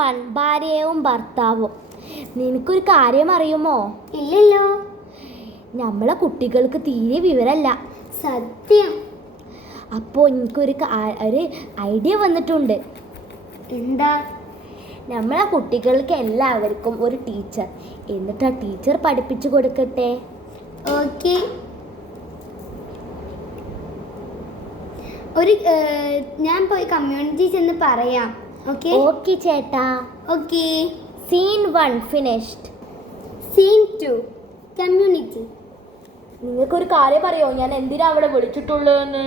1 ഭാര്യയും ഭർത്താവും. നിനക്കൊരു കാര്യം അറിയുമോ? ഇല്ലല്ലോ. നമ്മളെ കുട്ടികൾക്ക് തീരെ വിവരമല്ല. സത്യം. അപ്പോൾ എനിക്കൊരു ഒരു ഐഡിയ വന്നിട്ടുണ്ട്. എന്താ? നമ്മളെ കുട്ടികൾക്ക് എല്ലാവർക്കും ഒരു ടീച്ചർ, എന്നിട്ട് ആ ടീച്ചർ പഠിപ്പിച്ചു കൊടുക്കട്ടെ. ഓക്കെ. ഞാൻ പോയി കമ്മ്യൂണിറ്റി ചെന്ന് പറയാം. ഓക്കെ ഓക്കെ ചേട്ടാ. Okay. Scene 1 finished. Scene 2 community. നിങ്ങൾക്കൊരു കാര്യം അറിയോ ഞാൻ എന്തിനാ അവിടെ വിളിച്ചിട്ടുള്ളതെന്ന്?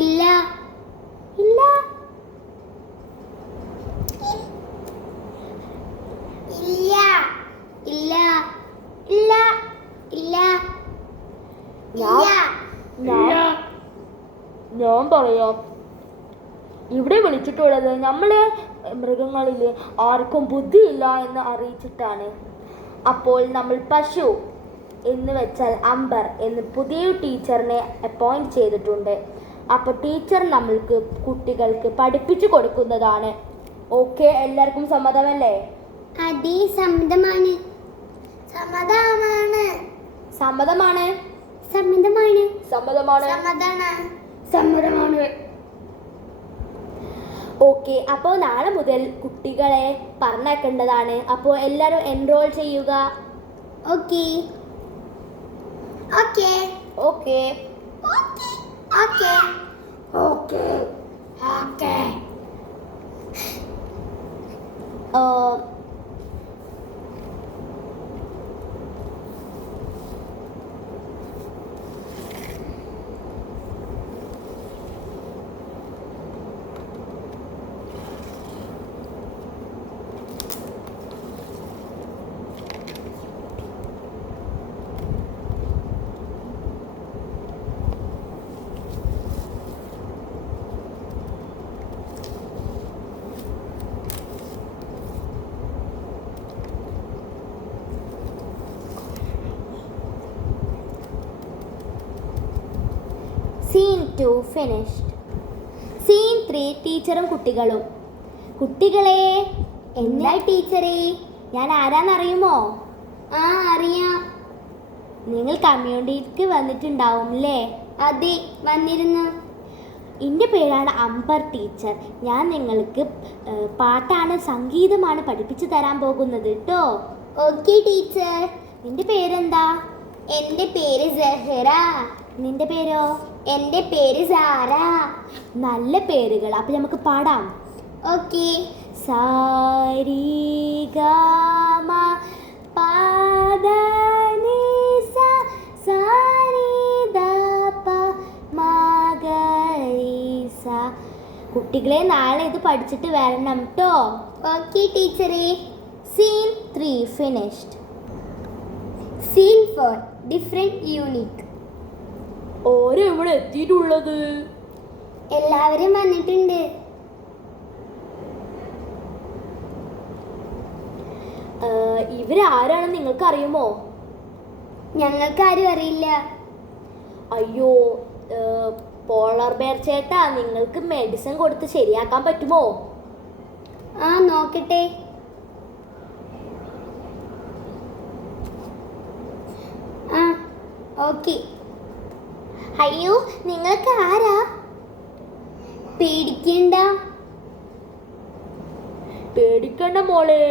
ഇല്ല. ഇല്ല. ഇല്ല. ഇല്ല. ഇല്ല. ഇല്ല. ഞാൻ പറയാം. ഇവിടെ വിളിച്ചിട്ടുള്ളത് നമ്മളെ മൃഗങ്ങളിൽ ആർക്കും ബുദ്ധിയില്ല എന്ന് അറിയിച്ചിട്ടാണ്. അപ്പോൾ നമ്മൾ പശു എന്ന് വെച്ചാൽ അംബർ എന്ന് പുതിയ ടീച്ചറിനെ അപ്പോയിൻറ്റ് ചെയ്തിട്ടുണ്ട്. അപ്പോൾ ടീച്ചർ നമ്മൾക്ക് കുട്ടികൾക്ക് പഠിപ്പിച്ചു കൊടുക്കുന്നതാണ്. ഓക്കെ, എല്ലാവർക്കും സമ്മതമല്ലേ? അതെ, സമ്മതമാണ്. സമ്മതമാണ്. സമ്മതമാണ്. സമ്മതമാണ്. സമ്മതമാണ്. സമ്മതമാണ്. ഓക്കെ, അപ്പോൾ നാളെ മുതൽ കുട്ടികളെ പറഞ്ഞേക്കേണ്ടതാണ്. അപ്പോൾ എല്ലാവരും എൻറോൾ ചെയ്യുക. Okay. Okay. Okay. Okay. Okay. Okay. Okay. Scene 2 finished. Scene 3 ടീച്ചറും കുട്ടികളും. കുട്ടികളെ, എന്താ ടീച്ചറേ? ഞാൻ ആരാന്നറിയുമോ? ആ, അറിയാം. നിങ്ങൾ കമ്മ്യൂണിറ്റിക്ക് വന്നിട്ടുണ്ടാവും അല്ലേ? അതെ, വന്നിരുന്നു. എൻ്റെ പേരാണ് അംബർ ടീച്ചർ. ഞാൻ നിങ്ങൾക്ക് പാട്ടാണ്, സംഗീതമാണ് പഠിപ്പിച്ചു തരാൻ പോകുന്നത് കേട്ടോ. Okay teacher. നിന്റെ പേരെന്താ? എൻ്റെ പേര് സഹറ. നിന്റെ പേരോ? എൻ്റെ പേര് സാറ. നല്ല പേരുകൾ. അപ്പം നമുക്ക് പാടാം. ഓക്കെ. സാരി ഗമ പദ നി സ സാരി ദ പ മ ഗ രി സ. കുട്ടികളെ, നാളെ ഇത് പഠിച്ചിട്ട് വരണം കേട്ടോ. ഓക്കെ ടീച്ചറേ. Scene 3 finished. Scene 4 different unique. ഓരോ ഇവിടെ എത്തിയിട്ടുള്ളത്? എല്ലാവരും വന്നിട്ടുണ്ട്. ഇവരാരാണെന്ന് നിങ്ങൾക്ക് അറിയുമോ? ഞങ്ങൾക്കാരും അറിയില്ല. അയ്യോ, പോളർ ബെയർ ചേട്ടാ, നിങ്ങൾക്ക് മെഡിസിൻ കൊടുത്ത് ശരിയാക്കാൻ പറ്റുമോ? ആ, നോക്കട്ടെ. ആ, ഓക്കെ. അയ്യോ, നിങ്ങൾക്ക് ആരാ? പേടിക്കണ്ട. പേടിക്കണ്ട മോളെ.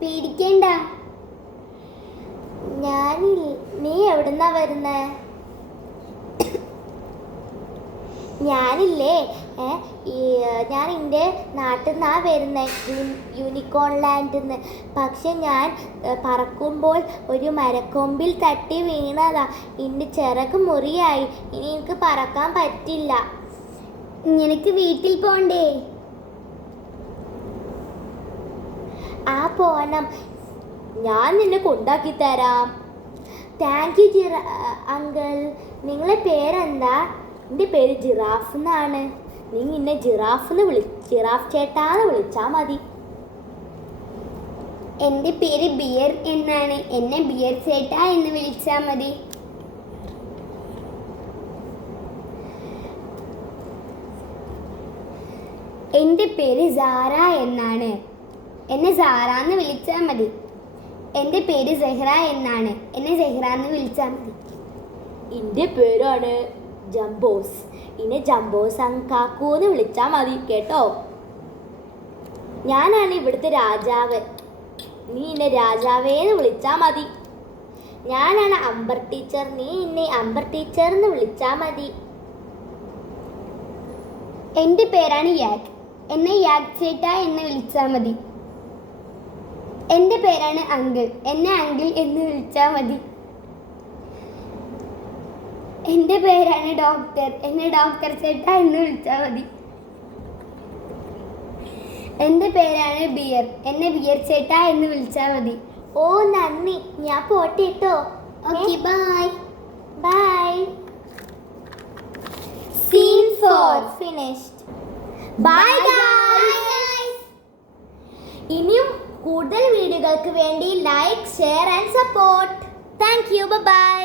പേടിക്കണ്ട. നീ എവിടുന്നാ വരുന്നേ? ഞാനില്ലേ ഞാൻ എൻ്റെ നാട്ടിൽ നിന്നാണ് വരുന്നത്, യൂണിക്കോൺ ലാൻഡിൽ നിന്ന്. പക്ഷെ ഞാൻ പറക്കുമ്പോൾ ഒരു മരക്കൊമ്പിൽ തട്ടി വീണതാ. എൻ്റെ ചിറക് മുറിയായി. ഇനി എനിക്ക് പറക്കാൻ പറ്റില്ല. നിനക്ക് വീട്ടിൽ പോണ്ടേ? ആ, പോണം. ഞാൻ നിന്നെ കൊണ്ടാക്കി തരാം. Thank you uncle. നിങ്ങളെ പേരെന്താ? എൻ്റെ പേര് ജിറാഫ് എന്നാണ്. നീ എന്നെ ജിറാഫ് ചേട്ടാന്ന് വിളിച്ചാൽ മതി. എൻ്റെ പേര് ബിയർ എന്നാണ്. എന്നെ ബിയർ ചേട്ടാ എന്ന് വിളിച്ചാൽ മതി. എൻ്റെ പേര് സാറ എന്നാണ്. എന്നെ സാറ എന്ന് വിളിച്ചാൽ മതി. എൻ്റെ പേര് സെഹ്റ എന്നാണ്. എന്നെ സെഹ്റ എന്ന് വിളിച്ചാൽ മതി. എൻ്റെ പേരാണ് ജംബോസ്. ഇന്നെ ജംബോസ് കാക്കു എന്ന് വിളിച്ചാൽ മതി കേട്ടോ. ഞാനാണ് ഇവിടുത്തെ രാജാവ്. നീ എന്നെ രാജാവേ എന്ന് വിളിച്ചാൽ മതി. ഞാനാണ് അംബർ ടീച്ചർ. നീ എന്നെ അംബർ ടീച്ചർ എന്ന് വിളിച്ചാൽ മതി. എൻ്റെ പേരാണ് യാക്. എന്നെ യാക് ചേട്ടാ എന്ന് വിളിച്ചാൽ മതി. എൻ്റെ പേരാണ് അങ്കിൾ. എന്നെ അങ്കിൾ എന്ന് വിളിച്ചാൽ മതി. എൻ്റെ പേരാണ് ഡോക്ടർ. എന്നെ ഡോക്ടർ ചേട്ടാ എന്ന് വിളിച്ചാൽ മതി. എൻ്റെ പേരാണ് ബിയർ. എന്നെ ബിയർ ചേട്ടാ എന്ന് വിളിച്ചാൽ മതി. ഓ നന്ദി. ഞാൻ പോട്ടെ കേട്ടോ. Okay bye. Bye. Scene 4 finished. Bye guys. ഇനിയും കൂടുതൽ വീഡിയോകൾക്ക് വേണ്ടി like, share and support. Thank you. By.